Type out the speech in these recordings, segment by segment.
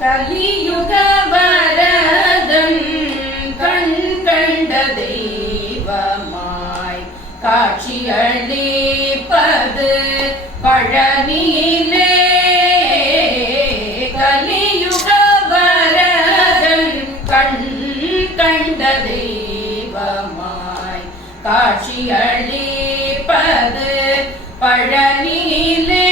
கலியுக வரதன் கண் கண்ட தெய்வமாய் காட்சியளிப்பது பழனியிலே. கலியுக வரதன் கண் கண்ட தெய்வமாய் காட்சியளிப்பது பழனியிலே.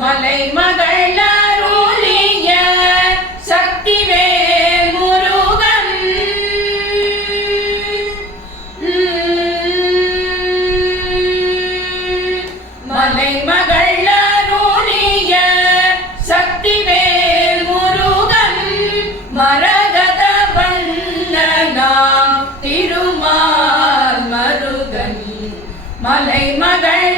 மலை மகள் அருளிய சக்திவேல் முருகன் மலை மகள் அருளிய சக்திவேல் முருகன் மரகத வண்ணனாம் திருமால் மருகன். மலை மகள்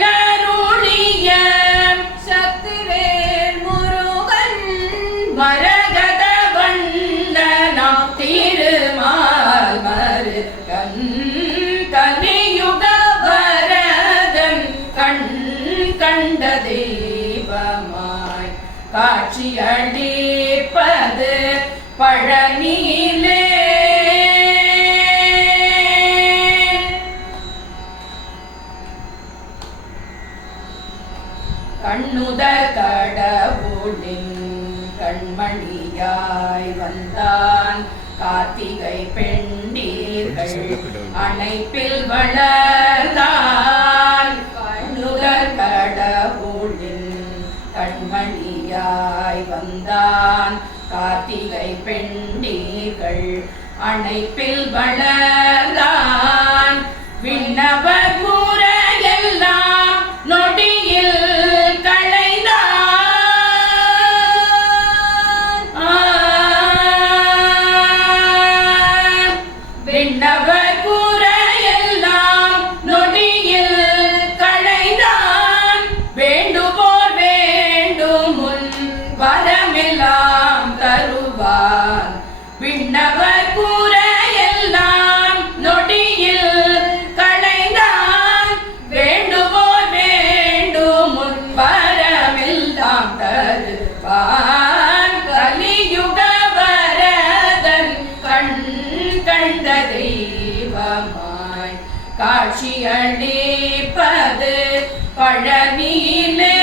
மரகத வண்ணனாம் திருமால் மருகன். கலியுக வரதன் கண் கண்ட தெய்வமாய் காட்சியளிப்பது பழனியிலே. கண்ணுதல் கடவுளின் கண்மணியாய் வந்தான் கார்த்திகை பெண்டீர்கள் அணைப்பில் வளர்ந்தான். கண்ணுதல் கடவுளின் கண்மணியாய் வந்தான் கார்த்திகை பெண்டீர்கள் அணைப்பில் வளர்ந்தான். விண்ணவர் முறையெல்லாம் நொடியில் விண்ணவர் குறையெல்லாம் நொடியில் களைந்தான். வேண்டுவோர் வேண்டும் முன் வரமெல்லாம் தருவான். விண்ணவர் குறையெல்லாம் நொடியில் களைந்தான். வேண்டுவோர் வேண்டும் முன் வரமெல்லாம் தருவான். கலியுக வரதன் கண் கண்ட தெய்வமாய் காட்சியளிப்பது பழனியிலே.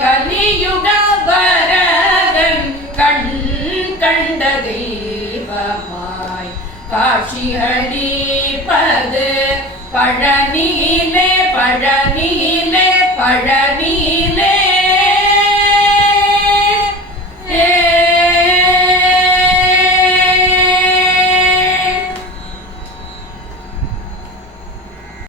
கலியுக வரதன் கண் கண்ட தெய்வமாய் காட்சியளிப்பது பழனியிலே. பழனி